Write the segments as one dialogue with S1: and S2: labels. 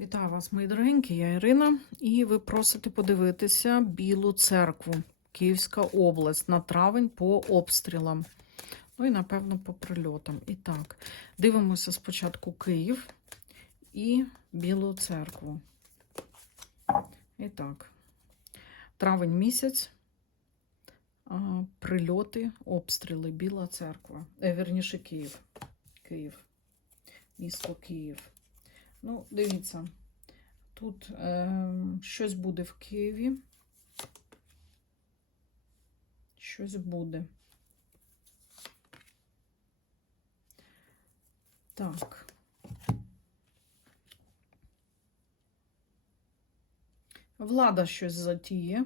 S1: Вітаю вас, мої дорогенькі, я Ірина, і ви просите подивитися Білу церкву, Київська область на травень по обстрілам. Ну і, напевно, по прильотам. І так, дивимося спочатку Київ і Білу церкву. І так, травень місяць, прильоти, обстріли, Біла церква. Е, вірніше, Київ. Київ. Місто Київ. Ну, дивіться, тут е, щось буде в Києві. Щось буде. Так. Влада щось затіє.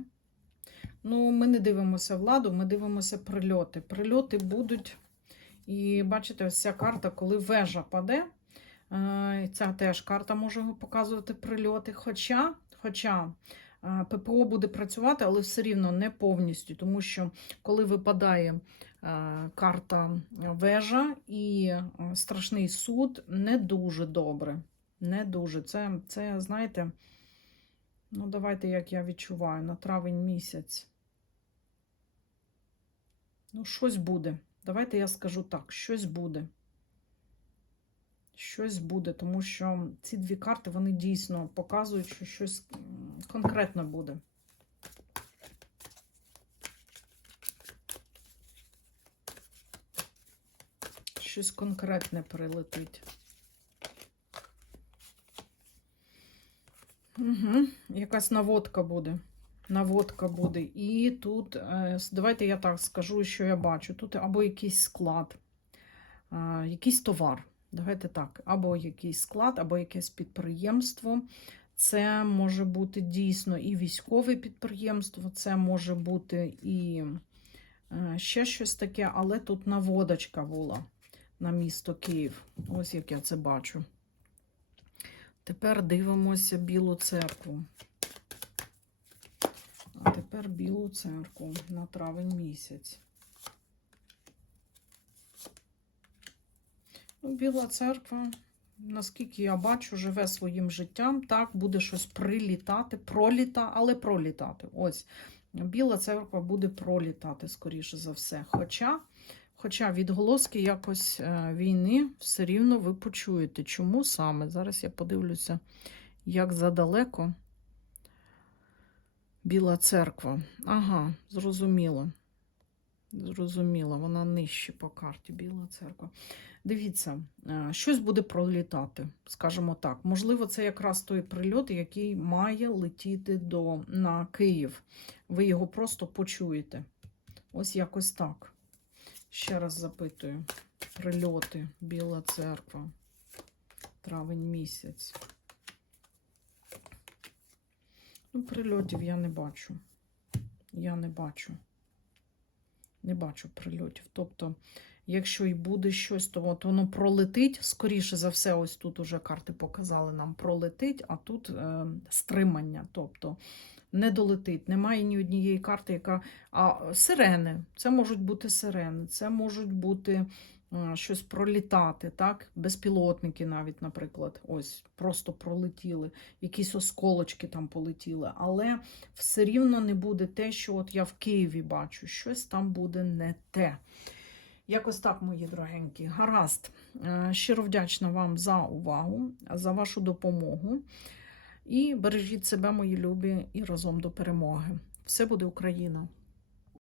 S1: Ну, ми не дивимося владу, ми дивимося прильоти. Прильоти будуть. І бачите, ось ця карта, коли вежа паде. Е, Ця теж карта може показувати прильоти. Хоча, хоча е, ППО буде працювати, але все рівно не повністю, тому що коли випадає е, карта вежа і страшний суд, не дуже добре. Не дуже. Це, це знаєте, ну давайте, як я відчуваю, на травень місяць. Ну, щось буде. Давайте я скажу так: щось буде щось буде, тому що ці дві карти вони дійсно показують, що щось м, конкретно буде. Щось конкретне прилетить. Угу. Якась наводка буде. Наводка буде. І тут, е, давайте я так скажу, що я бачу. Тут або якийсь склад, якийсь товар. Давайте так, або якийсь склад, або якесь підприємство. Це може бути дійсно і військове підприємство, це може бути і е, ще щось таке, але тут наводочка була на місто Київ. Ось як я це бачу. Тепер дивимося Білу церкву. А тепер Білу церкву на травень місяць. Біла церква, наскільки я бачу, живе своїм життям. Так, буде щось прилітати, проліта, але пролітати. Ось, Біла церква буде пролітати, скоріше за все. Хоча, хоча відголоски якось е, війни все рівно ви почуєте. Чому саме? Зараз я подивлюся, як задалеко. Біла церква. Ага, зрозуміло. Зрозуміло, вона нижче по карті Біла церква. Дивіться, е, щось буде пролітати, скажімо так. Можливо, це якраз той прильот, який має летіти до, на Київ. Ви його просто почуєте. Ось якось так. Ще раз запитую: прильоти, Біла церква, травень місяць. Ну, прильотів я не бачу. Я не бачу. Не бачу прильотів. Тобто, якщо і буде щось, то от воно пролетить. Скоріше за все, ось тут уже карти показали нам пролетить, а тут е, стримання. Тобто не долетить. Немає ні однієї карти, яка. А сирени. Це можуть бути сирени, це можуть бути щось пролітати, так? Безпілотники навіть, наприклад, ось просто пролетіли, якісь осколочки там полетіли. Але все рівно не буде те, що от я в Києві бачу, щось там буде не те. Якось так, мої дорогенькі. Гаразд. Е, Щиро вдячна вам за увагу, за вашу допомогу. І бережіть себе, мої любі, і разом до перемоги. Все буде Україна!